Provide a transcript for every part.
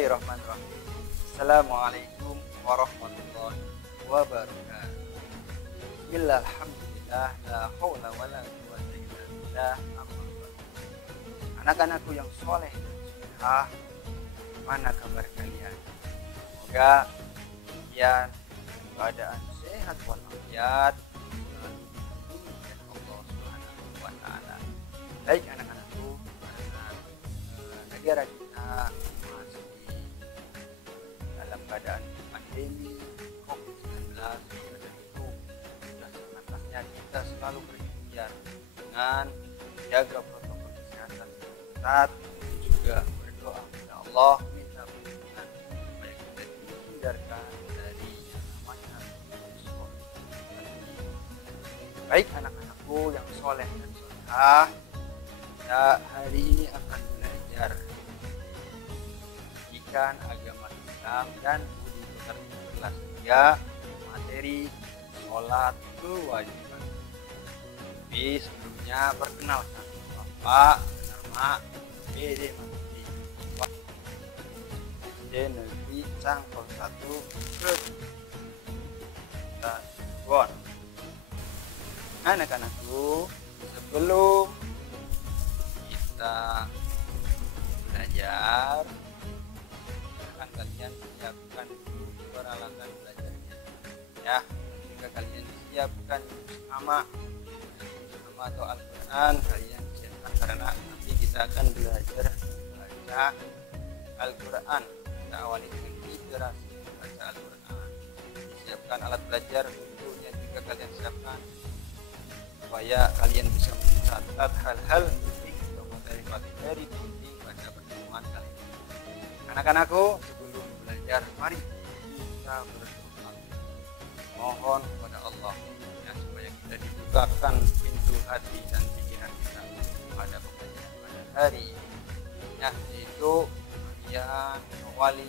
Bismillahirrahmanirrahim. Assalamualaikum warahmatullahi wabarakatuh. Bismillah, alhamdulillah, la haula wala quwwata illa billah. Anak-anakku yang soleh dan solehah, mana kabar kalian? Semoga kalian keadaan sehat walafiat selalu dilindungi oleh Allah Subhanahu wa taala. Baik anak-anakku, karena negara kita masih dalam keadaan pandemi COVID-19, dan itu sudah sepantasnya kita selalu berikhtiar dengan menjaga protokol kesehatan ketat, juga berdoa kepada Allah minta perlindungan supaya kita dihindarkan dari yang namanya virus COVID-19. Baik anak-anakku yang soleh dan solehah, kita hari ini akan belajar pendidikan agama Islam dan budi pekerti kelas 3 materi sholat kewajiban. Tapi sebelumnya perkenalkan, Bapak bernama Dede Mahdi, SD Negeri Cangkol 1 Cirebon. Anak-anakku, sebelum kita belajar, kalian siapkan dulu peralatan belajarnya ya. Jika kalian siapkan sama atau Al-Quran, kalian siapkan, karena nanti kita akan belajar baca Al-Quran. Kita awali dengan literasi baca Al-Quran. Siapkan alat belajar bukunya jika kalian siapkan, supaya kalian bisa mencatat hal-hal penting atau materi-materi penting pada pertemuan kali ini. Anak-anakku, sebelum belajar, mari kita berdoa, mohon kepada Allah ya, supaya kita dibukakan pintu hati dan pikiran kita pada pembelajaran pada hari ini ya, yaitu kalian awali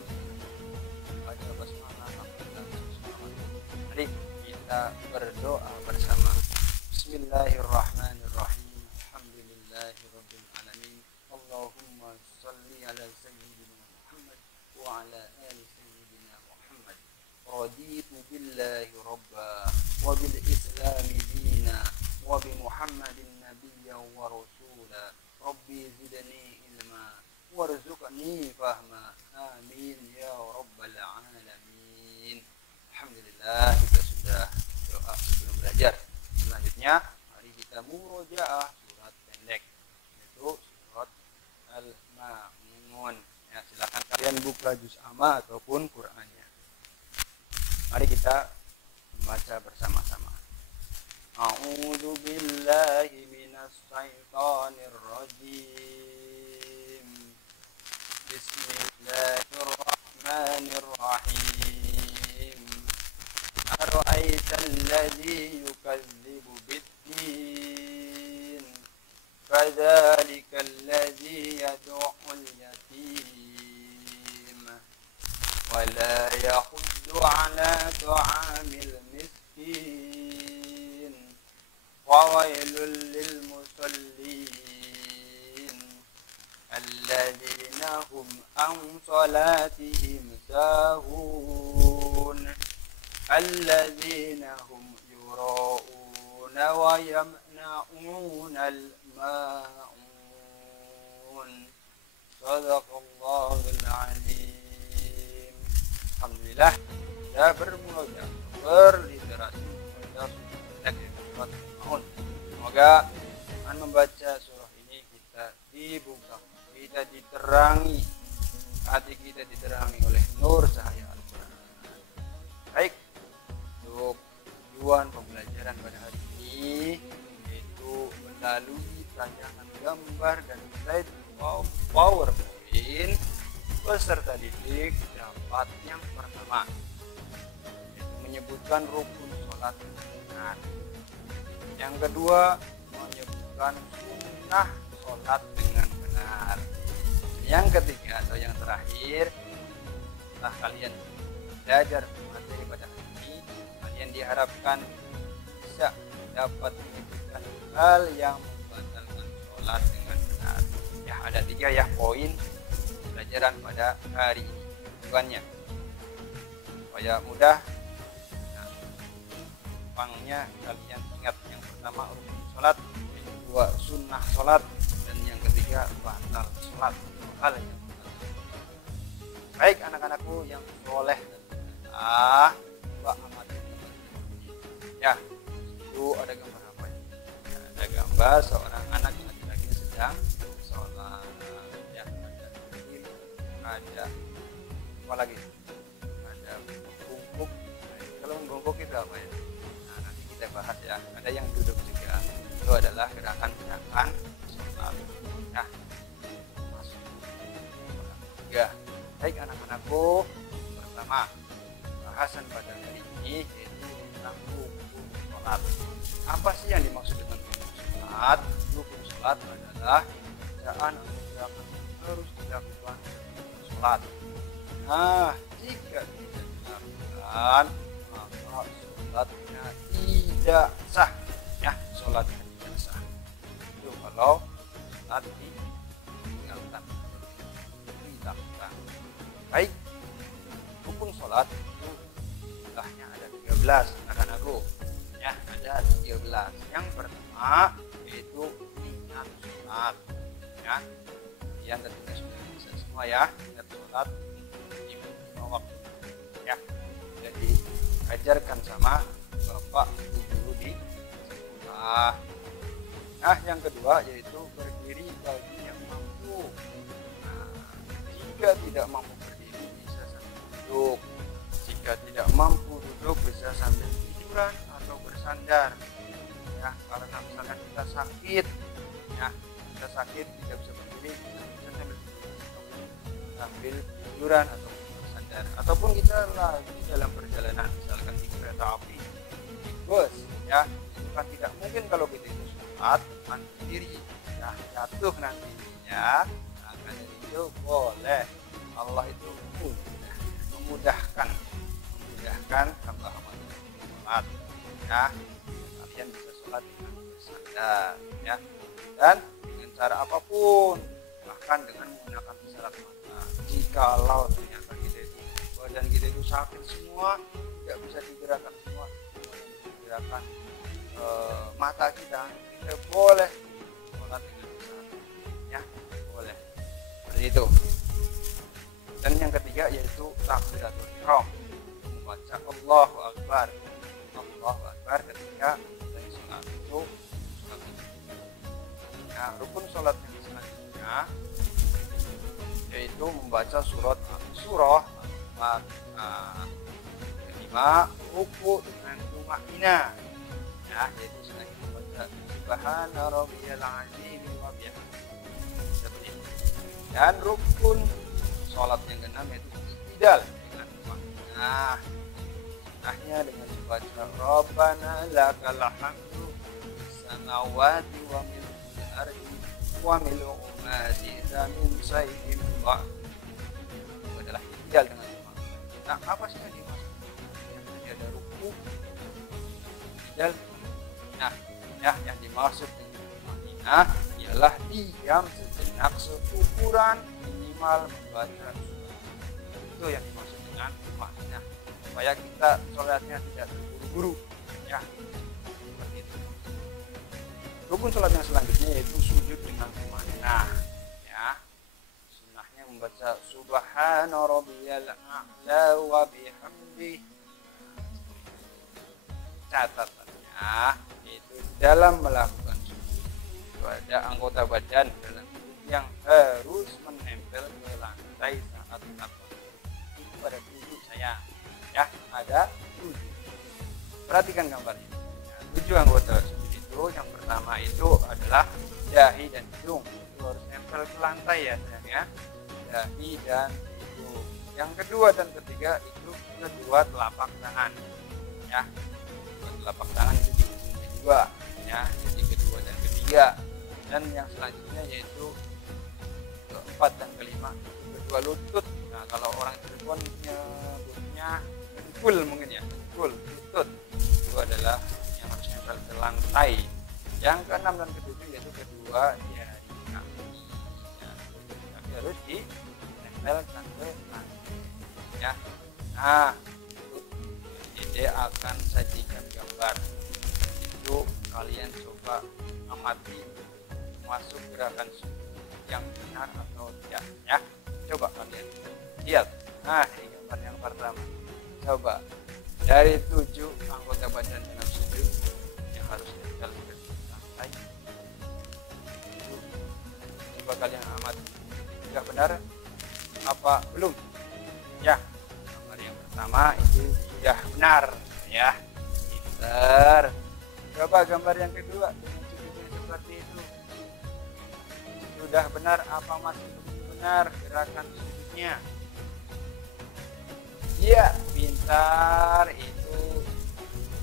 pada basmalah. Mari kita berdoa bersama. Bismillahirrahmanirrahim. Alhamdulillahirabbil alamin. Allahumma shalli ala sayyidina Muhammad wa ala ali sayyidina Muhammad. Raditu billahi rabba wa bil islami dina wa bi Muhammadin nabiyyan wa rasula. Rabbi zidni ilma warzuqni fahma. Amin ya rabbal alamin. Alhamdulillah, kita sudah doa sebelum belajar. Selanjutnya mari kita murojaah surat pendek, yaitu surat Al-Ma'un ya. Silakan kalian buka juz amma ataupun Qur'annya. Mari kita membaca bersama-sama. A'udzu billahi minas syaitonir rajim. Bismillahirrahmanirrahim. Ara'aital ladzi yukadzibu bid-din fadzalikal ladzi yad'ul yatim wa la yahuddu 'ala ta'amil miskin wa wailul lil musallin alladzina hum an salatihim sahun alladzina hum yura'una wa yamna'una al-ma'un. Shadaqallahul azim. Alhamdulillah, kita bermula berliterasi pada surat Al-Ma'un. Semoga dengan membaca surah ini kita dibuka, kita diterangi, hati kita diterangi oleh nur cahaya Al-Quran. Baik, untuk tujuan pembelajaran pada hari ini yaitu melalui tayangan gambar dan slide PowerPoint, peserta didik dapat yang pertama yaitu menyebutkan rukun sholat dengan, yang kedua menyebutkan sunnah sholat dengan benar, yang ketiga atau yang terakhir, setelah kalian belajar materi pada hari ini, kalian diharapkan bisa dapat menyebutkan hal yang membatalkan sholat dengan benar ya. Ada 3 ya poin. pelajaran pada hari ini. Tujuannya supaya mudah. Nah, gampangnya kalian ingat, yang pertama rukun sholat, yang kedua sunnah sholat, dan yang ketiga batal sholat. Hal yang baik anak-anakku yang soleh dan coba amati ya. Itu ada gambar apa ya? Ada gambar seorang anak laki-laki sedang sholat ya. Ada apa lagi? Ada bungkuk. Kalau bungkuk itu apa ya? Nah, nanti kita bahas ya. Ada yang duduk juga. Itu adalah gerakan-gerakan sholat ya. Masuk ya. Baik anak-anakku, pertama bahasan pada hari ini yaitu tentang rukun sholat. Apa sih yang dimaksud dengan rukun sholat? Rukun sholat adalah bacaan atau gerakan yang harus dilakukan dalam sholat. Nah, jika tidak dilakukan maka sholatnya tidak sah ya, sholatnya tidak sah. Itu kalau sholat ditinggalkan, dilakukan. Baik, rukun sholat itu jumlahnya ada 13 anak-anakku ya, ada 13. Yang pertama yaitu niat sholat ya. Kalian tentunya sudah bisa semua ya, niat sholat di 5 waktu ya, sudah diajarkan sama bapak ibu guru di sekolah. Nah, yang kedua yaitu berdiri bagi yang mampu. Nah, jika tidak mampu berdiri bisa sambil duduk, jika tidak mampu duduk bisa sambil tiduran atau bersandar ya. Karena misalkan kita sakit ya, kita sakit tidak bisa berdiri, kita bisa sambil duduk, sambil tiduran atau bersandar. Ataupun kita lagi dalam perjalanan, misalkan di kereta api, di bus ya, itu kan tidak mungkin kalau kita itu sholat mandiri ya, jatuh nantinya. Nah, karena itu boleh, Allah itu memudahkan hamba-hamba sholat ya. Kalian bisa sholat dengan bersandar ya, dan dengan cara apapun, bahkan dengan menggunakan isyarat mata. Jikalau ternyata badan kita itu sakit semua, tidak bisa digerakkan semua, digerakkan mata kita boleh sholat dengan isyarat ya, boleh seperti itu. Dan yang ketiga yaitu takbiratul ihram, membaca Allahu Akbar ketika dari sholat itu. Nah, rukun sholat yang selanjutnya yaitu membaca surah kelima, ruku dengan tumainah ya, yaitu sengaja membaca subhana rabbiyal azim wa bihamdihi seperti itu. Dan rukun sholat yang keenam yaitu iktidal dengan tumainah. Sunnahnya dengan membaca Rabbana lakal hamdu samawati wa mil'ul ardi wa mil'u ma syi'ta min syai'in ba'd. Itu adalah iktidal dengan tumainah. Nah, apa sih yang dimaksud? Jadi ada ruku, iktidal. Nah, ya, yang dimaksud dengan tumainah ialah diam sejenak seukuran minimal membaca surah. Itu yang dimaksud dengan tumainah, supaya kita sholatnya tidak terburu-buru ya, seperti itu. Rukun sholat yang selanjutnya yaitu sujud dengan tumainah ya. Sunnahnya membaca subhana rabbiyal a'la wa bihamdihi. Catatannya yaitu dalam melakukan sujud itu ada anggota badan dalam tubuh yang harus menempel ke lantai saat apa itu pada tubuh saya ya, ada 7. Perhatikan gambar ini ya, 7 anggota sujud itu. Yang pertama itu adalah dahi dan hidung, itu harus nempel ke lantai ya sayang ya, dahi dan hidung. Yang kedua dan ketiga itu kedua telapak tangan ya, kedua telapak tangan itu dihubungi dua ya, jadi kedua dan ketiga. Dan yang selanjutnya yaitu keempat dan kelima itu kedua lutut. Nah, kalau orang Cirebon nyebutnya dengkul mungkin ya, dengkul lutut itu adalah yang harus nempel ke lantai. Yang keenam dan ketujuh yaitu kedua jari kaki ya, kaki harus di tempelkan ke lantai ya. Nah, Dede akan sajikan gambar itu, kalian coba amati masuk gerakan yang benar atau tidak ya. Coba kalian lihat. Nah, ini gambar yang pertama. Coba dari 7 anggota badan dalam sujud yang harus ditempel ke lantai. Coba kalian amati, sudah benar apa belum? Ya, gambar yang pertama itu sudah benar ya. Pinter. Coba gambar yang kedua dengan sujudnya seperti itu. Sudah benar apa masih belum benar gerakan sujudnya? Iya, pintar, itu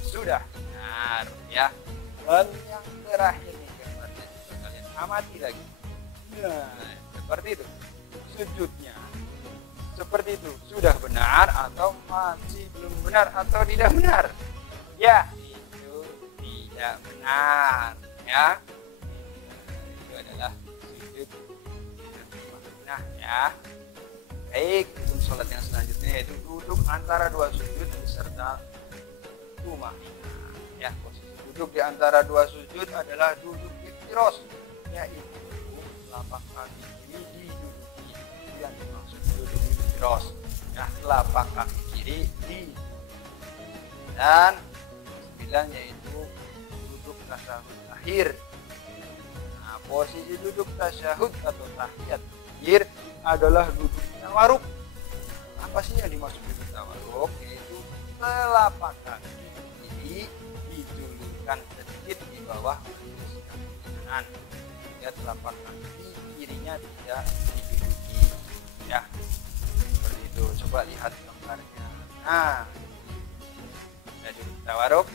sudah benar ya. Dan yang terakhir nih gambarnya, coba kalian amati lagi. Nah, seperti itu sujudnya. Seperti itu, sudah benar atau masih belum benar atau tidak benar? Ya, itu tidak benar ya. Itu adalah sujud nah ya. Baik, rukun sholat yang selanjutnya yaitu duduk antara dua sujud beserta tumaninah. Ya, posisi duduk di antara dua sujud adalah duduk iftiros, yaitu telapak kaki kiri diduduki. Itu yang dimaksud duduk iftiros. Nah, telapak kaki kiri di dan 9 yaitu duduk tasyahud akhir. Nah, posisi duduk tasyahud atau tahiyat akhir adalah duduk tawaruk. Apa sih yang dimaksud duduk tawaruk? Yaitu telapak kaki kiri dijulurkan sedikit di bawah kaki kanan, ya, telapak kaki kirinya tidak diduduki ya, seperti itu. Coba lihat gambarnya. Nah, ada duduk tawaruk,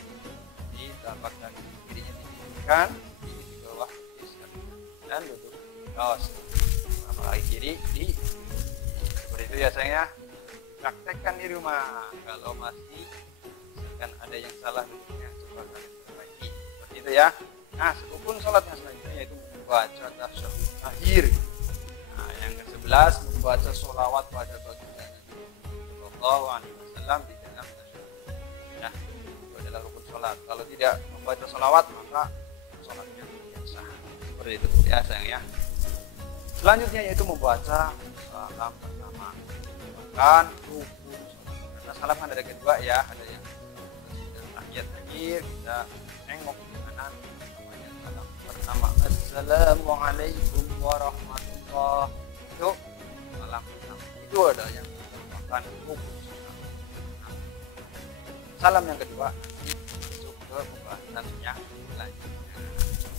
di telapak kaki kirinya didudukkan di bawah kaki kanan dan duduk terus telapak kaki kiri di seperti itu ya sayang ya. Praktekkan di rumah. Kalau masih misalkan ada yang salah duduknya, coba kalian perbaiki seperti itu ya. Nah, rukun sholat yang selanjutnya yaitu membaca tasyahud akhir. Nah, yang ke-11 membaca sholawat pada baginda Nabi Sallallahu Alaihi Wasallam di dalam tasyahud. Nah, itu adalah rukun sholat. Kalau tidak membaca sholawat maka sholatnya tidak sah. Seperti itu ya sayang ya. Selanjutnya yaitu membaca salam pertama. Bahkan rukun sholat. Karena salam kan ada kedua ya, ada yang tahiyat akhir, kita nengok ke kanan, namanya salam pertama. Assalamualaikum warahmatullahi. Itu salam pertama. Itu ada yang merupakan rukun sholat. Salam yang kedua masuk ke pembahasan yang selanjutnya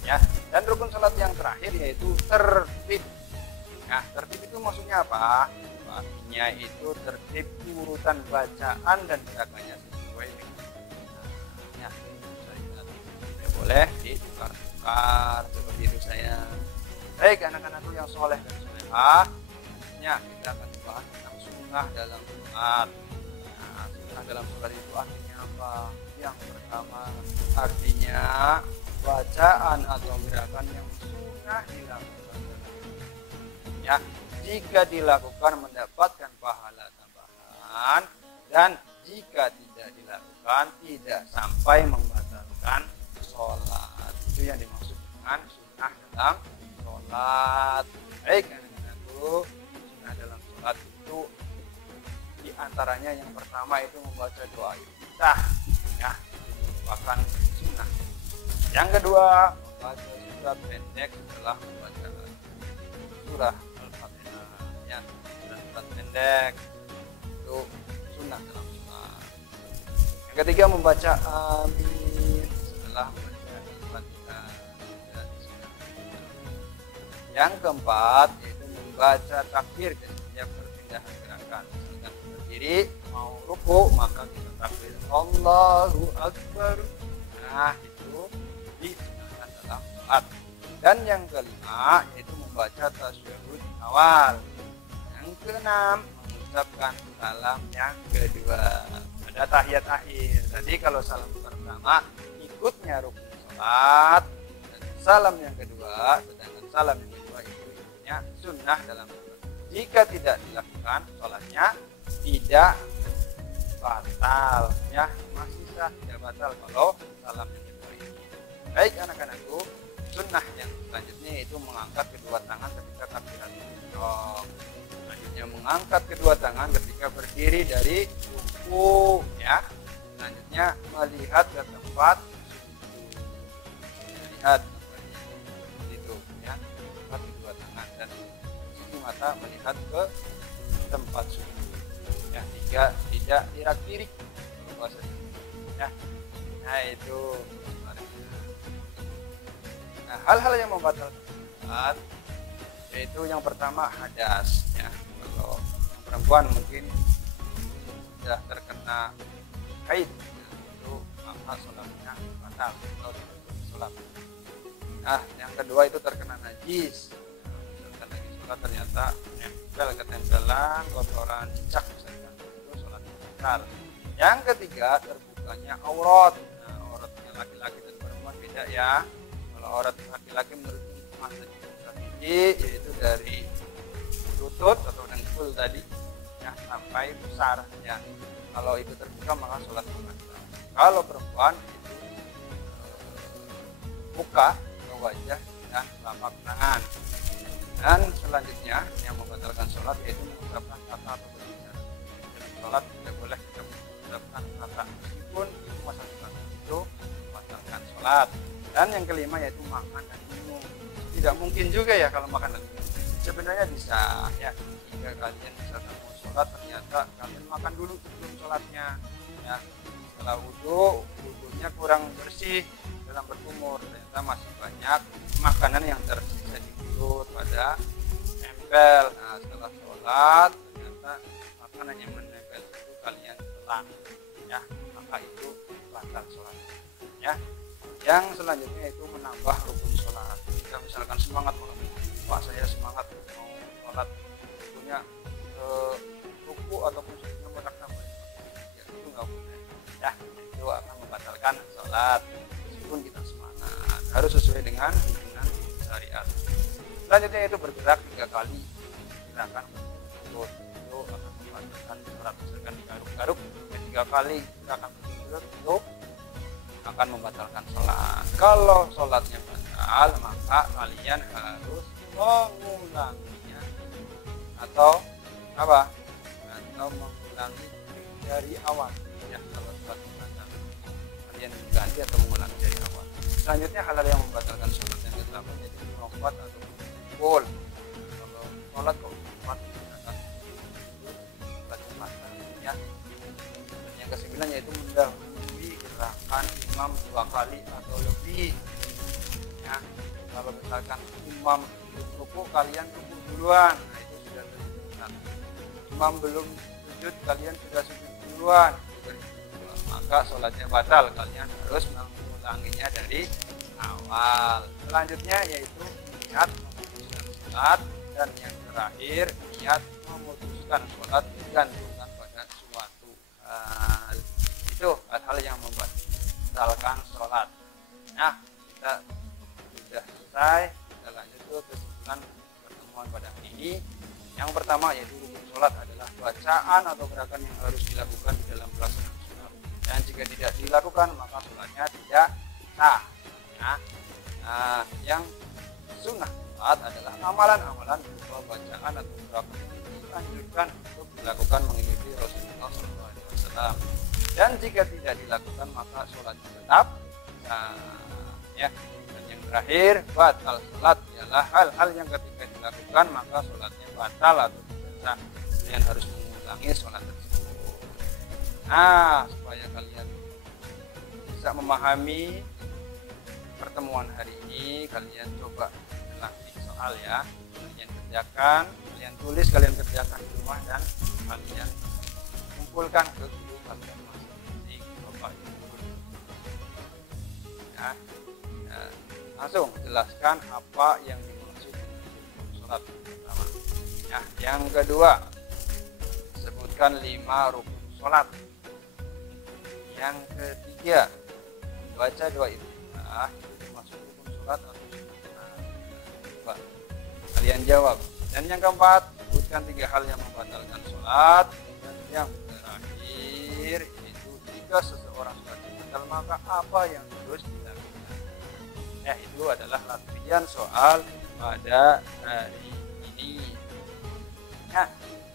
ya. Dan rukun sholat yang terakhir yaitu tertib. Nah, tertib itu maksudnya apa? Artinya itu tertib urutan bacaan dan gerakannya sesuai dengan ya, tidak boleh ditukar-tukar seperti itu saya. Baik, anak-anakku yang soleh dan solehah, ya, kita akan bahas tentang sunnah dalam sholat. Nah, sunnah dalam sholat itu artinya apa? Yang pertama artinya bacaan atau gerakan yang sunnah dilakukan ya, jika dilakukan mendapatkan pahala tambahan, dan jika tidak dilakukan tidak sampai membatalkan sholat. Itu yang dimaksud dengan sunnah dalam sholat. Baik anak-anakku, sunnah dalam sholat itu diantaranya yang pertama itu membaca doa iftitah ya, itu merupakan sunnah. Yang kedua membaca surat pendek setelah membaca surah ya, surat pendek itu sunnah dalam sholat. Yang ketiga membaca amin setelah membaca Al-Fatihah. Yang keempat yaitu membaca takbir dan setiap perpindahan gerakan. Misalkan berdiri mau ruku maka kita takbir Allahu Akbar. Nah, itu disunahkan dalam sholat. Dan yang kelima yaitu membaca tasyahud awal. Yang keenam mengucapkan salam yang kedua pada tahiyat akhir. Jadi kalau salam pertama ikutnya rukun sholat, dan salam yang kedua, sedangkan salam yang kedua itu ikutnya sunnah dalam sholat. Jika tidak dilakukan, sholatnya tidak batal, ya, masih sah, tidak batal kalau salam yang kedua ini. Baik anak-anakku, sunnah yang selanjutnya itu mengangkat kedua tangan ketika takbiratul ihram. Selanjutnya mengangkat kedua tangan ketika berdiri dari ruku, ya. Selanjutnya melihat ke tempat melihat itu, ya, tempat kedua tangan dan sisi mata melihat ke tempat sujud, ya, tidak tirak-tirik bahasanya, ya. Nah itu hal-hal yang membatalkan salat yaitu yang pertama hadas, ya. Kalau perempuan mungkin sudah terkena haid, ya, itu maka sholatnya batal atau tidak sholat. Nah yang kedua itu terkena najis, misalkan lagi sholat ternyata nempel ketempelan kotoran cicak misalnya, itu sholatnya batal. Yang ketiga terbukanya aurat. Nah auratnya laki-laki dan perempuan beda, ya. Aurat laki-laki menurut Mazhab Syafi'i yaitu dari lutut atau dengkul tadi, ya, sampai pusar, ya. Kalau itu terbuka maka sholat batal. Kalau perempuan itu muka atau wajah dan telapak tangan. Dan selanjutnya yang membatalkan sholat yaitu mengucapkan kata atau berbicara. Dalam sholat tidak boleh kita mengucapkan kata meskipun masa itu membatalkan sholat. Dan yang kelima yaitu makan dan minum. Tidak mungkin juga, ya, kalau makan dan minum. Sebenarnya bisa, ya, jika kalian bisa mau sholat ternyata kalian makan dulu sebelum sholatnya, ya. Setelah wudhunya kurang bersih dalam berkumur, ternyata masih banyak makanan yang tersisa di mulut pada nempel. Nah setelah sholat ternyata makanan yang menempel itu kalian telan, ya, maka itu batal sholat, ya. Yang selanjutnya itu menambah rukun sholat. Jika misalkan semangat banget, Pak saya semangat mau sholat, punya ruku ataupun sujudnya menambah, ya itu nggak boleh, ya, itu akan membatalkan sholat meskipun kita semangat. Harus sesuai dengan tuntunan syariat. Selanjutnya itu bergerak 3 kali, gerakan berturut itu akan membatalkan sholat. Misalkan digaruk-garuk 3 kali gerakan berturut itu akan membatalkan sholat. Kalau sholatnya batal maka kalian harus mengulanginya atau apa? Atau mengulangi dari awal, ya. Kalau sholatnya batal kalian mengganti atau mengulangi dari awal. Selanjutnya hal-hal yang membatalkan sholat yang kedelapan yaitu merompat atau kumpul. Kalau sholat kok merompat sholatnya batal, ya. Dan yang kesembilan yaitu mendahului gerakan imam 2 kali atau lebih, ya. Kalau misalkan imam ruku kalian ruku duluan, nah itu sudah terjadi. Imam belum sujud kalian sudah sujud duluan, maka sholatnya batal. Kalian harus mengulanginya dari awal. Selanjutnya yaitu niat memutuskan sholat, dan yang terakhir niat memutuskan sholat digantungkan pada suatu hal. Itu hal-hal yang membatalkan sholat. Nah kita sudah selesai. Kita lanjut ke kesimpulan pertemuan pada hari ini. Yang pertama yaitu rukun sholat adalah bacaan atau gerakan yang harus dilakukan di dalam pelaksanaan sholat, dan jika tidak dilakukan maka sholatnya tidak sah, ya. Nah, yang sunnah sholat adalah amalan-amalan berupa bacaan atau gerakan yang dianjurkan untuk dilakukan mengikuti Rasulullah SAW. Dan jika tidak dilakukan maka sholatnya tetap sah, ya. Dan yang terakhir, batal sholat ialah hal-hal yang ketika dilakukan maka sholatnya batal atau tidak sah. Kalian harus mengulangi sholat tersebut. Nah, supaya kalian bisa memahami pertemuan hari ini, kalian coba latih soal, ya. Kalian kerjakan, kalian tulis, kalian kerjakan di rumah, dan kalian kumpulkan ke guru kalian masing-masing, bapak ibu, ya. Langsung jelaskan apa yang dimaksud dengan sholat pertama, ya. Yang kedua, sebutkan 5 rukun sholat. Yang ketiga, baca doa iftitah itu termasuk rukun sholat atau sunnah. Kalian jawab. Dan yang keempat, sebutkan menjelaskan 3 hal yang membatalkan sholat, dan yang terakhir yaitu jika seseorang sholat batal maka apa yang harus dilakukan. Ya, itu adalah latihan soal pada hari ini. Nah,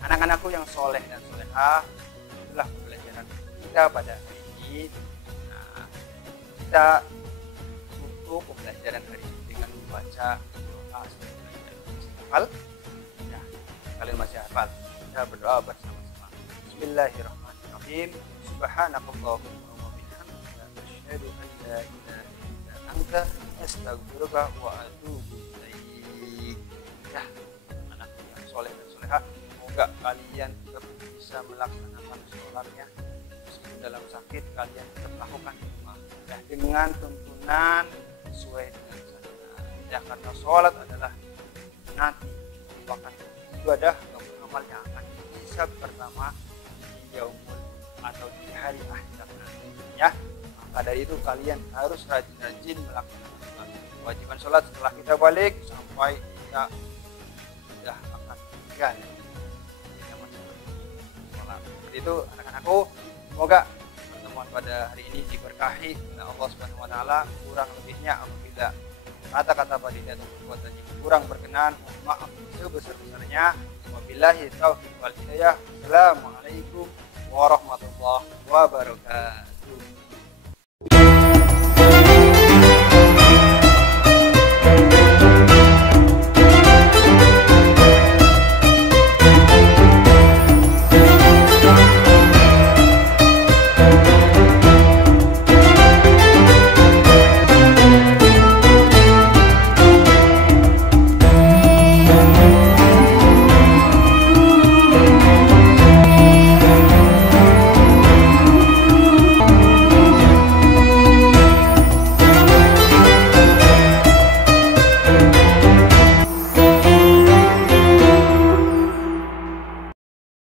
anak-anakku yang soleh dan solehah, itulah pembelajaran kita pada hari ini. Nah, kita tutup pembelajaran hari ini dengan membaca doa sebelum hafal. Ya, kalian masih hafal. Kita berdoa bersama-sama. Bismillahirrahmanirrahim. Subhanakallahumma wa bihamdika asyhadu an la ilaha illa anta astaghfiruka wa atubu ilaik. Ya, anakku yang soleh dan solehah, semoga kalian tetap bisa melaksanakan sholatnya meskipun dalam sakit. Kalian tetap lakukan di rumah ya, dengan tuntunan sesuai dengan syariat ya, karena sholat adalah nanti merupakan ibadah atau amal yang akan dihisab pertama di yaumul atau di hari akhirat nanti ya. Maka dari itu kalian harus rajin-rajin melaksanakan sholat. Kewajiban sholat setelah kita balik sampai kita sudah akan meninggal, kita masih sholat. Seperti itu anak-anakku, semoga pertemuan pada hari ini diberkahi oleh Allah Subhanahu wa taala. Kurang lebihnya apabila kata-kata Fadilah atau perbuatan yang kurang berkenan, mohon maaf sebesar-besarnya. Wabillahi taufiq wal hidayah. Assalamualaikum warahmatullahi wabarakatuh.